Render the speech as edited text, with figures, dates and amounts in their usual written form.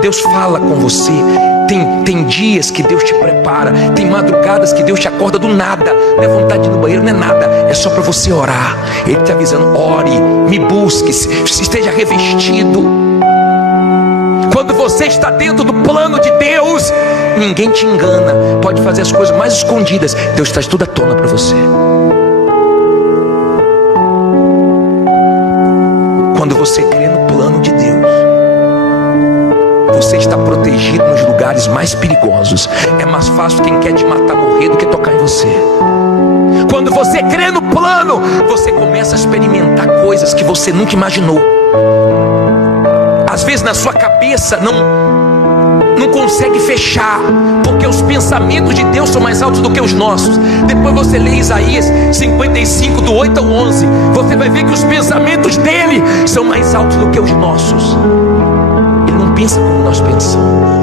Deus fala com você. Tem dias que Deus te prepara. Tem madrugadas que Deus te acorda do nada. Não é vontade de ir no banheiro, não é nada. É só para você orar. Ele está avisando: ore, me busque, esteja revestido. Quando você está dentro do plano de Deus, ninguém te engana. Pode fazer as coisas mais escondidas, Deus traz tudo à tona para você. Quando você crê no plano de Deus, você está protegido nos lugares mais perigosos. É mais fácil quem quer te matar morrer do que tocar em você. Quando você crê no plano, você começa a experimentar coisas que você nunca imaginou. Às vezes na sua cabeça não consegue fechar, porque os pensamentos de Deus são mais altos do que os nossos. Depois você lê Isaías 55, do 8 ao 11, você vai ver que os pensamentos dele são mais altos do que os nossos. Ele não pensa como nós pensamos.